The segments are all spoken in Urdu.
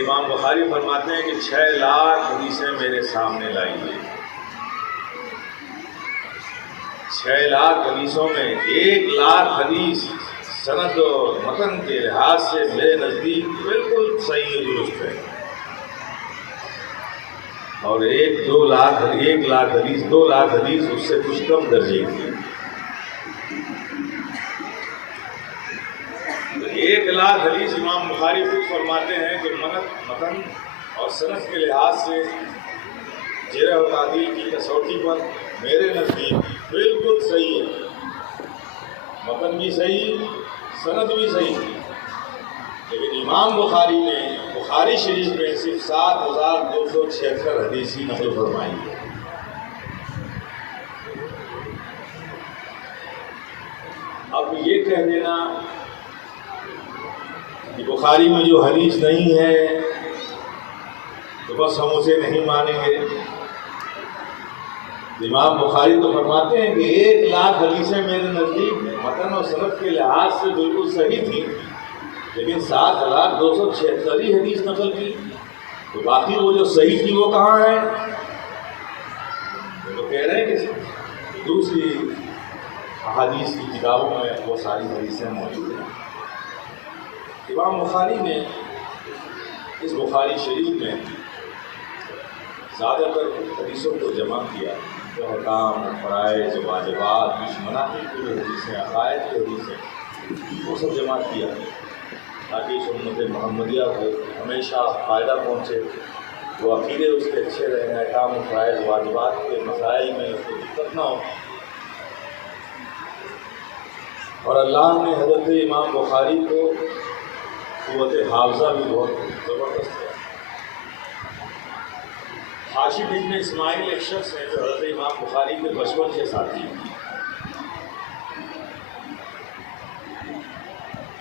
امام بخاری فرماتے ہیں کہ 6 لاکھ حدیثیں میرے سامنے لائی ہیں. 6 لاکھ حدیثوں میں 1 لاکھ حدیث سند و متن کے لحاظ سے میرے نزدیک بالکل صحیح و درست ہے، اور 1 لاکھ حدیث 2 لاکھ حدیث اس سے کچھ کم درجے کی. 1 لاکھ حدیث امام بخاری خود فرماتے ہیں کہ متن اور سند کے لحاظ سے جرح و تعدیل کی کسوٹی پر میرے نزدیک بالکل صحیح ہے. متن بھی صحیح، سند بھی صحیح. لیکن امام بخاری نے بخاری شریف میں صرف 7276 حدیث ہی نقل فرمائی ہے. اب یہ کہہ دینا کہ بخاری میں جو حدیث نہیں ہے تو بس ہم اسے نہیں مانیں گے. امام بخاری تو فرماتے ہیں کہ 1 لاکھ حدیثیں میرے نزدیک متن اور سند کے لحاظ سے بالکل صحیح تھی، لیکن 7276 ہی حدیث نقل کی. تو باقی وہ جو صحیح تھی وہ کہاں ہے؟ وہ تو کہہ رہے ہیں کہ دوسری احادیث کی کتابوں میں وہ ساری حدیثیں موجود ہیں. امام بخاری نے اس بخاری شریف میں زیادہ تر حدیثوں کو جمع کیا، جو احکام، فرائض، واجبات، مناقب کی جو حدیثیں، عقائد کی حدیثیں، وہ سب جمع کیا تاکہ اس امت محمدیہ کو ہمیشہ فائدہ پہنچے، وہ عقیدے اس کے اچھے رہیں، احکام و فرائض واجبات کے مسائل میں اس کو دقت نہ ہو. اور اللہ نے حضرت امام بخاری کو قوت حافظہ بھی بہت زبردست ہے. حاشم ابن اسماعیل ایک شخص ہے جو حضرت امام بخاری کے بچپن کے ساتھی ہیں.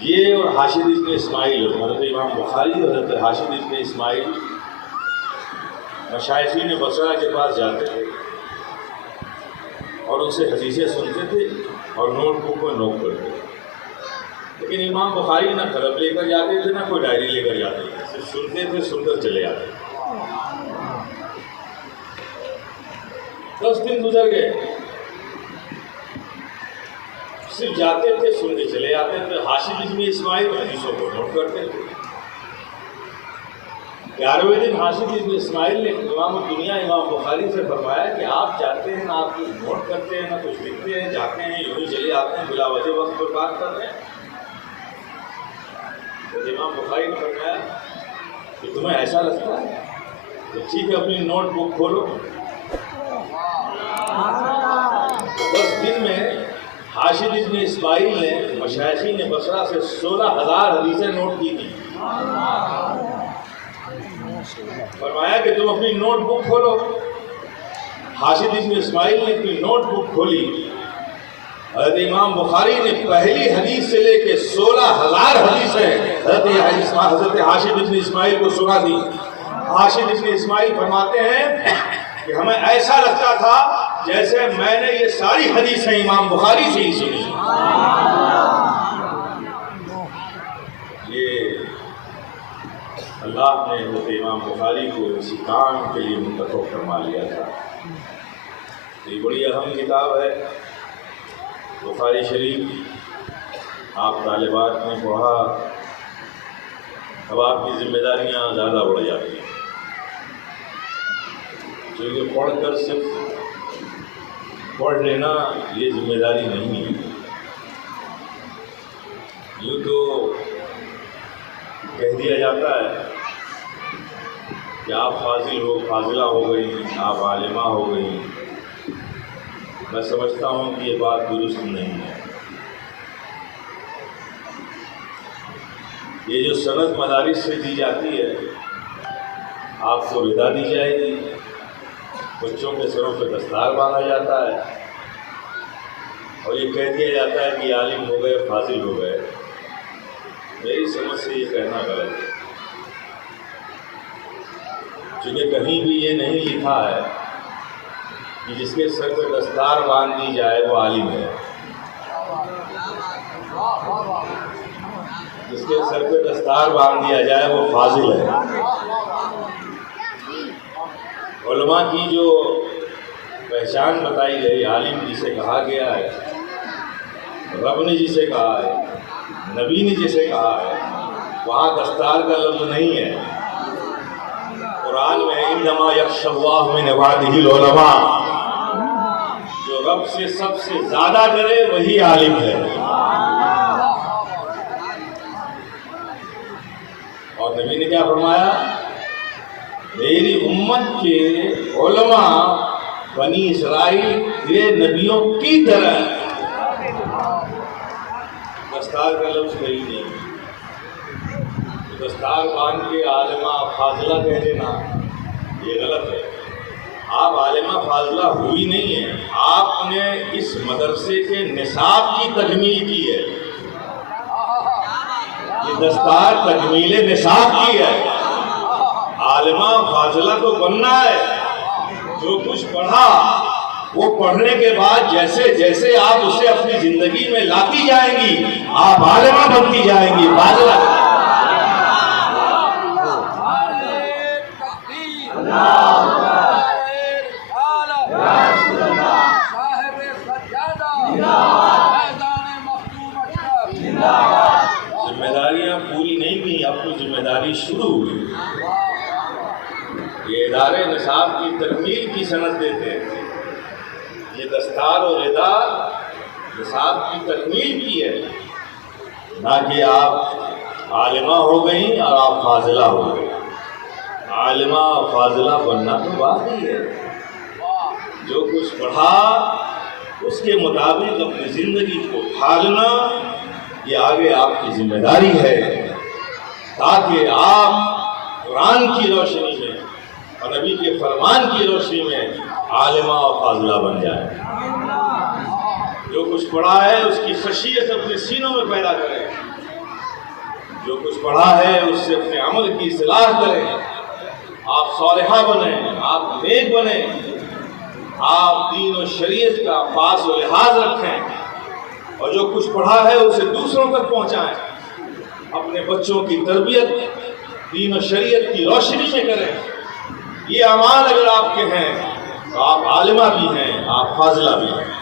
یہ اور حاشم ابن اسماعیل، حضرت امام بخاری اور حضرت حاشم ابن اسماعیل مشائخین بصرہ کے پاس جاتے تھے اور ان سے حدیثیں سنتے تھے اور نوٹ بک میں نوٹ کرتے تھے. لیکن امام بخاری نہ قلم لے کر جاتے تھے، نہ کوئی ڈائری لے کر جاتے تھے، صرف سنتے تھے، سن کر چلے جاتے تھے. 10 دن گزر گئے، صرف جاتے تھے، سن کے چلے جاتے تھے. حاشم ابن اسماعیل حدیثوں کو نوٹ کرتے تھے. 11ویں دن حاشم ابن اسماعیل نے امام الدنیا امام بخاری سے فرمایا کہ آپ جاتے ہیں، نہ آپ کچھ نوٹ کرتے ہیں، نہ کچھ لکھتے ہیں، جاتے ہیں یوں ہی چلے آتے ہیں، بلا وجہ وقت پر بات کر رہے ہیں. تو امام بخاری نے فرمایا کہ تمہیں ایسا لگتا ہے تو ٹھیک ہے، اپنی نوٹ بک کھولو. 10 دن میں حاشم ابن اسماعیل نے مشائخین بصرہ سے 16,000 حدیثیں نوٹ کی تھیں. فرمایا کہ تم اپنی نوٹ بک کھولو. حاشم ابن اسماعیل نے اپنی نوٹ بک کھولی. حضرت امام بخاری نے پہلی حدیث سے لے کے 16,000 حدیثیں حضرت حاشم ابن اسماعیل کو سنا دی. حاشم ابن اسماعیل فرماتے ہیں کہ ہمیں ایسا لگتا تھا جیسے میں نے یہ ساری حدیثیں امام بخاری سے ہی سنی. یہ اللہ نے حضرت امام بخاری کو اسی کام کے لیے منتخب فرما لیا تھا. یہ بڑی اہم کتاب ہے بخاری شریف. آپ طالبات نے پڑھا، اب آپ کی ذمہ داریاں زیادہ بڑھ جاتی ہیں، کیونکہ پڑھ کر صرف پڑھ لینا یہ ذمہ داری نہیں ہے. یوں تو کہہ دیا جاتا ہے کہ آپ فاضلہ ہو گئی، آپ عالمہ ہو گئی. میں سمجھتا ہوں کہ یہ بات درست نہیں ہے. یہ جو سند مدارس سے دی جاتی ہے، آپ کو ردا دی جائے گی، بچوں کے سروں پہ دستار باندھا جاتا ہے اور یہ کہہ دیا جاتا ہے کہ عالم ہو گئے، فاضل ہو گئے. میری سمجھ سے یہ کہنا غلط ہے، چونکہ کہیں بھی یہ نہیں لکھا ہے کہ جس کے سر پہ دستار باندھ دی جائے وہ عالم ہے. جس کے سر پہ دستار باندھ دیا جائے وہ فاضل ہے۔ علماء کی جو پہچان بتائی گئی، عالم جسے کہا گیا ہے، رب نے جسے کہا ہے، نبی نے جسے کہا ہے، وہاں دستار کا لفظ نہیں ہے۔ قرآن میں انما یخشی اللہ من عبادہ العلماء، جو رب سے سب سے زیادہ ڈرے وہی عالم ہے۔ اور نبی نے کیا فرمایا؟ میری امت کے علماء بنی اسرائیل کے نبیوں کی طرح۔ دستار کا لفظ صحیح نہیں، دستار باندھ کے عالمہ فاضلہ کہہ دینا یہ غلط ہے۔ آپ عالمہ فاضلہ ہوئی نہیں ہیں، آپ نے اس مدرسے کے نصاب کی تکمیل کی ہے۔ یہ دستار تکمیل نصاب کی ہے۔ عالمہ فاضلہ تو بننا ہے۔ جو کچھ پڑھا وہ پڑھنے کے بعد جیسے جیسے آپ اسے اپنی زندگی میں لاتی جائیں گی آپ عالمہ بنتی جائیں گی، فاضلہ۔ ذمہ داریاں پوری نہیں کی، اب تو ذمہ داری شروع ہوئی۔ یہ ادارے نصاب کی تکمیل کی سند دیتے ہیں۔ یہ دستار اور ردا نصاب کی تکمیل کی ہے، نہ کہ آپ عالمہ ہو گئیں اور آپ فاضلہ ہو گئے۔ عالمہ اور فاضلہ بننا تو باقی ہے۔ جو کچھ پڑھا اس کے مطابق اپنی زندگی کو ڈھالنا یہ آگے آپ کی ذمہ داری ہے، تاکہ آپ قرآن کی روشنی میں اور نبی کے فرمان کی روشنی میں عالمہ اور فاضلہ بن جائیں۔ جو کچھ پڑھا ہے اس کی خشیت اپنے سینوں میں پیدا کریں، جو کچھ پڑھا ہے اس سے اپنے عمل کی اصلاح کریں۔ آپ صالحہ بنیں، آپ نیک بنیں، آپ دین و شریعت کا پاس و لحاظ رکھیں، اور جو کچھ پڑھا ہے اسے دوسروں تک پہنچائیں۔ اپنے بچوں کی تربیت دین و شریعت کی روشنی میں کریں۔ یہ اعمال اگر آپ کے ہیں تو آپ عالمہ بھی ہیں، آپ فاضلہ بھی ہیں۔